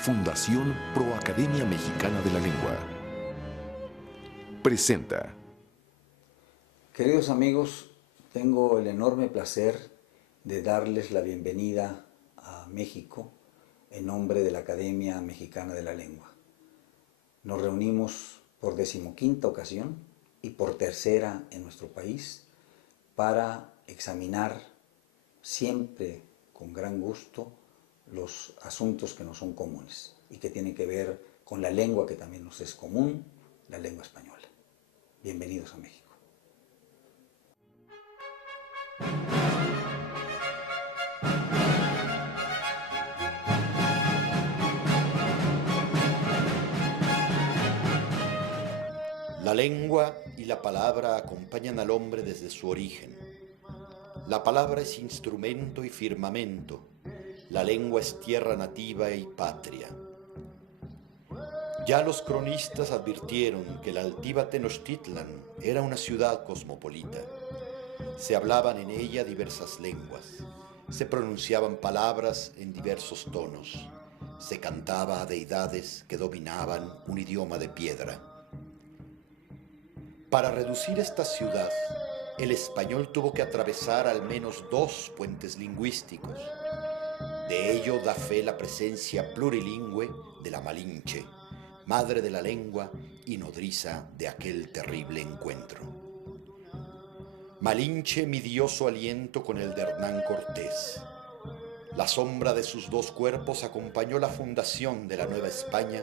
Fundación Pro Academia Mexicana de la Lengua presenta. Queridos amigos, tengo el enorme placer de darles la bienvenida a México en nombre de la Academia Mexicana de la Lengua. Nos reunimos por 15ª ocasión y por tercera en nuestro país para examinar siempre con gran gusto los asuntos que nos son comunes y que tienen que ver con la lengua que también nos es común, la lengua española. Bienvenidos a México. La lengua y la palabra acompañan al hombre desde su origen. La palabra es instrumento y firmamento. La lengua es tierra nativa y patria. Ya los cronistas advirtieron que la altiva Tenochtitlan era una ciudad cosmopolita. Se hablaban en ella diversas lenguas. Se pronunciaban palabras en diversos tonos. Se cantaba a deidades que dominaban un idioma de piedra. Para reducir esta ciudad, el español tuvo que atravesar al menos 2 puentes lingüísticos. De ello da fe la presencia plurilingüe de la Malinche, madre de la lengua y nodriza de aquel terrible encuentro. Malinche midió su aliento con el de Hernán Cortés. La sombra de sus 2 cuerpos acompañó la fundación de la Nueva España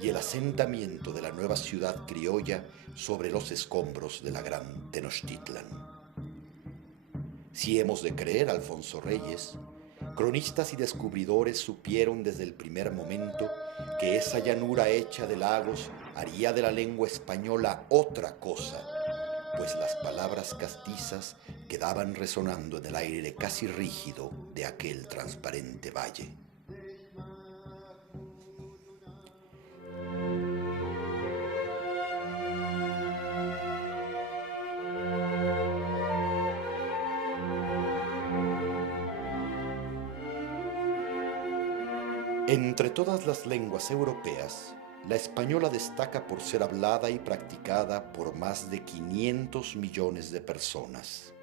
y el asentamiento de la nueva ciudad criolla sobre los escombros de la gran Tenochtitlan. Si hemos de creer a Alfonso Reyes, cronistas y descubridores supieron desde el primer momento que esa llanura hecha de lagos haría de la lengua española otra cosa, pues las palabras castizas quedaban resonando en el aire casi rígido de aquel transparente valle. Entre todas las lenguas europeas, la española destaca por ser hablada y practicada por más de 500 millones de personas.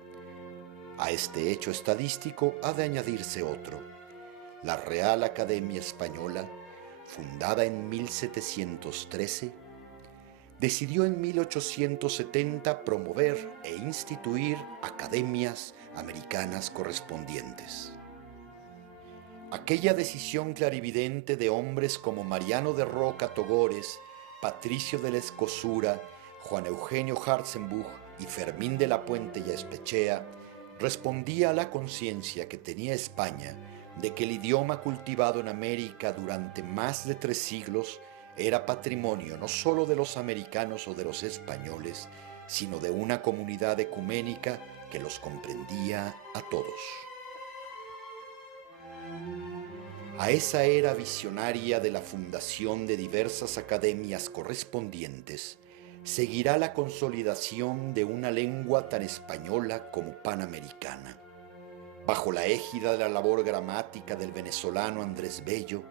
A este hecho estadístico ha de añadirse otro. La Real Academia Española, fundada en 1713, decidió en 1870 promover e instituir academias americanas correspondientes. Aquella decisión clarividente de hombres como Mariano de Roca Togores, Patricio de la Escosura, Juan Eugenio Hartzenbuch y Fermín de la Puente y Espechea respondía a la conciencia que tenía España de que el idioma cultivado en América durante más de 3 siglos era patrimonio no solo de los americanos o de los españoles, sino de una comunidad ecuménica que los comprendía a todos. A esa era visionaria de la fundación de diversas academias correspondientes, seguirá la consolidación de una lengua tan española como panamericana. Bajo la égida de la labor gramática del venezolano Andrés Bello,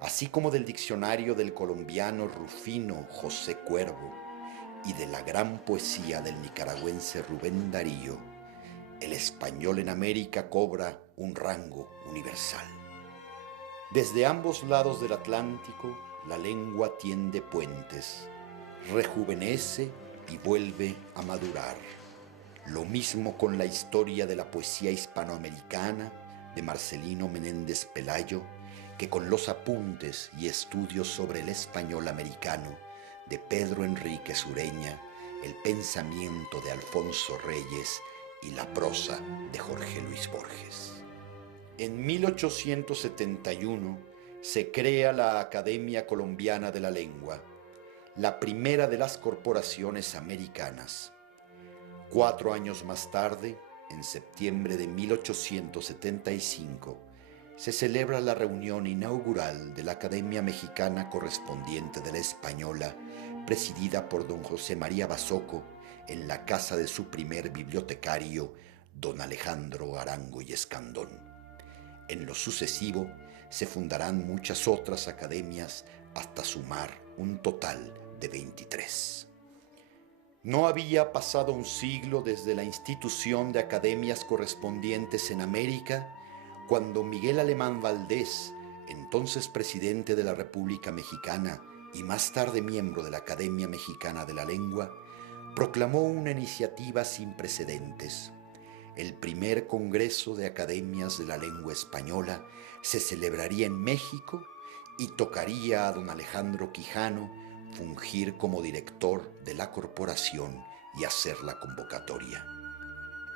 así como del diccionario del colombiano Rufino José Cuervo y de la gran poesía del nicaragüense Rubén Darío, el español en América cobra un rango universal. Desde ambos lados del Atlántico, la lengua tiende puentes, rejuvenece y vuelve a madurar. Lo mismo con la historia de la poesía hispanoamericana de Marcelino Menéndez Pelayo, que con los apuntes y estudios sobre el español americano de Pedro Enrique Sureña, el pensamiento de Alfonso Reyes y la prosa de Jorge Luis Borges. En 1871 se crea la Academia Colombiana de la Lengua, la primera de las corporaciones americanas. 4 años más tarde, en septiembre de 1875, se celebra la reunión inaugural de la Academia Mexicana correspondiente de la Española, presidida por don José María Basoco, en la casa de su primer bibliotecario, don Alejandro Arango y Escandón. En lo sucesivo, se fundarán muchas otras academias hasta sumar un total de 23. No había pasado un siglo desde la institución de academias correspondientes en América cuando Miguel Alemán Valdés, entonces presidente de la República Mexicana y más tarde miembro de la Academia Mexicana de la Lengua, proclamó una iniciativa sin precedentes. El primer Congreso de Academias de la Lengua Española se celebraría en México y tocaría a don Alejandro Quijano fungir como director de la corporación y hacer la convocatoria.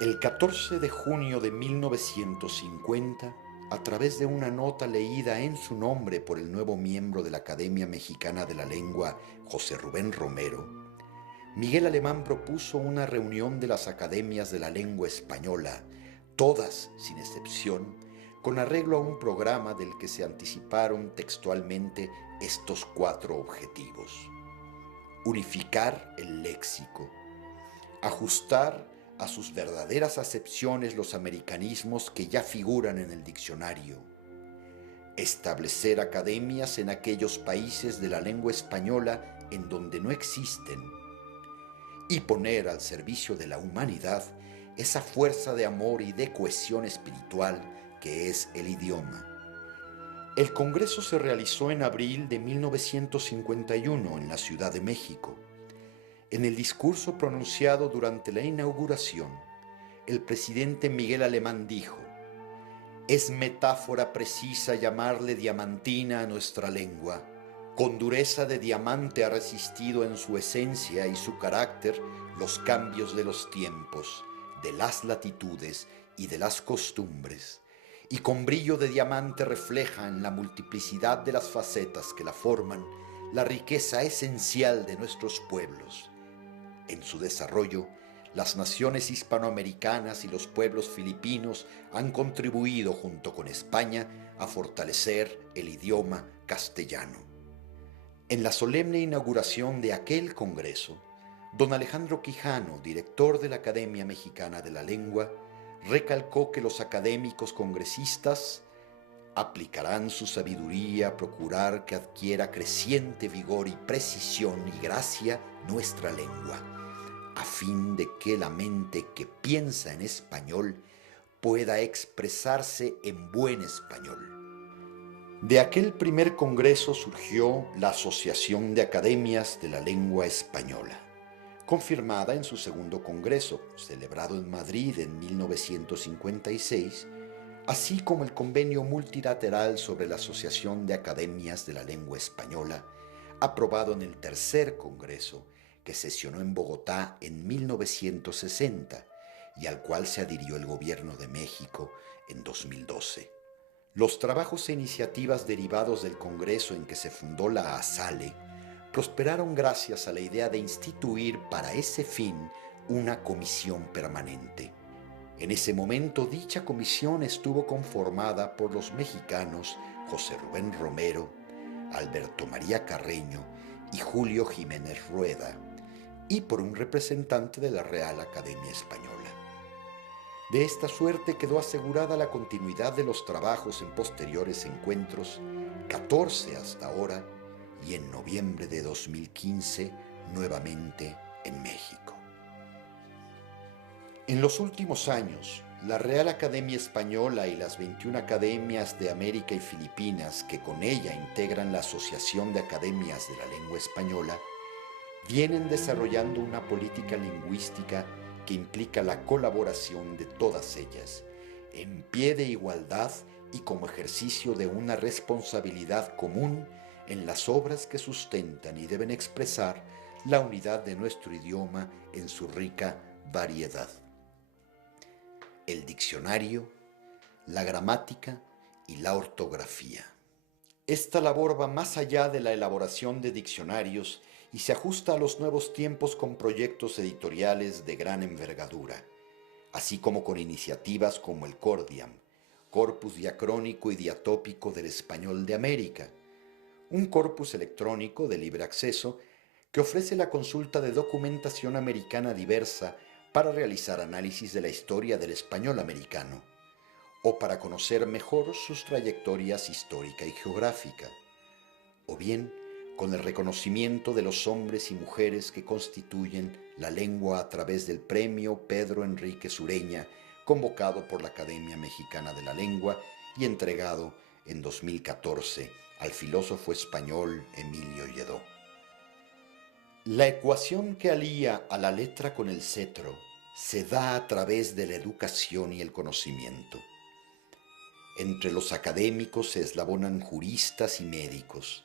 El 14 de junio de 1950, a través de una nota leída en su nombre por el nuevo miembro de la Academia Mexicana de la Lengua, José Rubén Romero, Miguel Alemán propuso una reunión de las academias de la lengua española, todas sin excepción, con arreglo a un programa del que se anticiparon textualmente estos 4 objetivos: unificar el léxico, ajustar a sus verdaderas acepciones los americanismos que ya figuran en el diccionario, establecer academias en aquellos países de la lengua española en donde no existen, y poner al servicio de la humanidad esa fuerza de amor y de cohesión espiritual que es el idioma. El Congreso se realizó en abril de 1951 en la Ciudad de México. En el discurso pronunciado durante la inauguración, el presidente Miguel Alemán dijo: «Es metáfora precisa llamarle diamantina a nuestra lengua. Con dureza de diamante ha resistido en su esencia y su carácter los cambios de los tiempos, de las latitudes y de las costumbres, y con brillo de diamante refleja en la multiplicidad de las facetas que la forman la riqueza esencial de nuestros pueblos. En su desarrollo, las naciones hispanoamericanas y los pueblos filipinos han contribuido junto con España a fortalecer el idioma castellano». En la solemne inauguración de aquel Congreso, don Alejandro Quijano, director de la Academia Mexicana de la Lengua, recalcó que los académicos congresistas aplicarán su sabiduría a procurar que adquiera creciente vigor y precisión y gracia nuestra lengua, a fin de que la mente que piensa en español pueda expresarse en buen español. De aquel primer congreso surgió la Asociación de Academias de la Lengua Española, confirmada en su segundo congreso, celebrado en Madrid en 1956, así como el Convenio Multilateral sobre la Asociación de Academias de la Lengua Española, aprobado en el tercer congreso, que sesionó en Bogotá en 1960 y al cual se adhirió el Gobierno de México en 2012. Los trabajos e iniciativas derivados del Congreso en que se fundó la ASALE prosperaron gracias a la idea de instituir para ese fin una comisión permanente. En ese momento dicha comisión estuvo conformada por los mexicanos José Rubén Romero, Alberto María Carreño y Julio Jiménez Rueda, y por un representante de la Real Academia Española. De esta suerte quedó asegurada la continuidad de los trabajos en posteriores encuentros, 14 hasta ahora, y en noviembre de 2015 nuevamente en México. En los últimos años, la Real Academia Española y las 21 academias de América y Filipinas que con ella integran la Asociación de Academias de la Lengua Española vienen desarrollando una política lingüística que implica la colaboración de todas ellas, en pie de igualdad y como ejercicio de una responsabilidad común en las obras que sustentan y deben expresar la unidad de nuestro idioma en su rica variedad. El diccionario, la gramática y la ortografía. Esta labor va más allá de la elaboración de diccionarios y se ajusta a los nuevos tiempos con proyectos editoriales de gran envergadura, así como con iniciativas como el Cordiam, Corpus Diacrónico y Diatópico del Español de América, un corpus electrónico de libre acceso que ofrece la consulta de documentación americana diversa para realizar análisis de la historia del español americano, o para conocer mejor sus trayectorias histórica y geográfica, o bien con el reconocimiento de los hombres y mujeres que constituyen la lengua a través del Premio Pedro Enríquez Ureña, convocado por la Academia Mexicana de la Lengua y entregado en 2014 al filósofo español Emilio Lledó. La ecuación que alía a la letra con el cetro se da a través de la educación y el conocimiento. Entre los académicos se eslabonan juristas y médicos,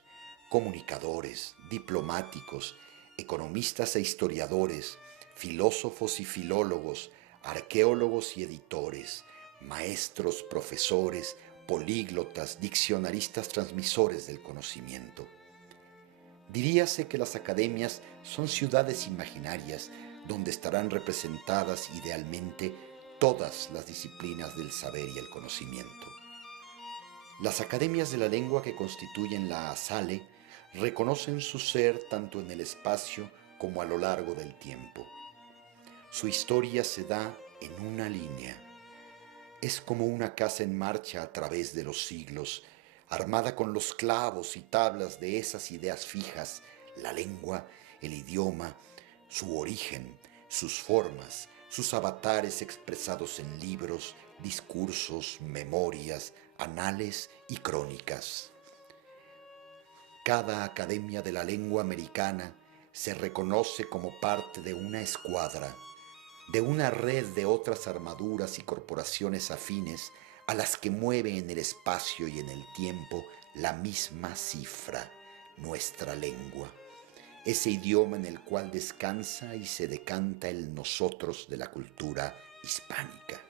comunicadores, diplomáticos, economistas e historiadores, filósofos y filólogos, arqueólogos y editores, maestros, profesores, políglotas, diccionaristas transmisores del conocimiento. Diríase que las academias son ciudades imaginarias donde estarán representadas idealmente todas las disciplinas del saber y el conocimiento. Las academias de la lengua que constituyen la ASALE reconocen su ser tanto en el espacio como a lo largo del tiempo. Su historia se da en una línea. Es como una casa en marcha a través de los siglos, armada con los clavos y tablas de esas ideas fijas, la lengua, el idioma, su origen, sus formas, sus avatares expresados en libros, discursos, memorias, anales y crónicas. Cada academia de la lengua americana se reconoce como parte de una escuadra, de una red de otras armaduras y corporaciones afines a las que mueve en el espacio y en el tiempo la misma cifra, nuestra lengua, ese idioma en el cual descansa y se decanta el nosotros de la cultura hispánica.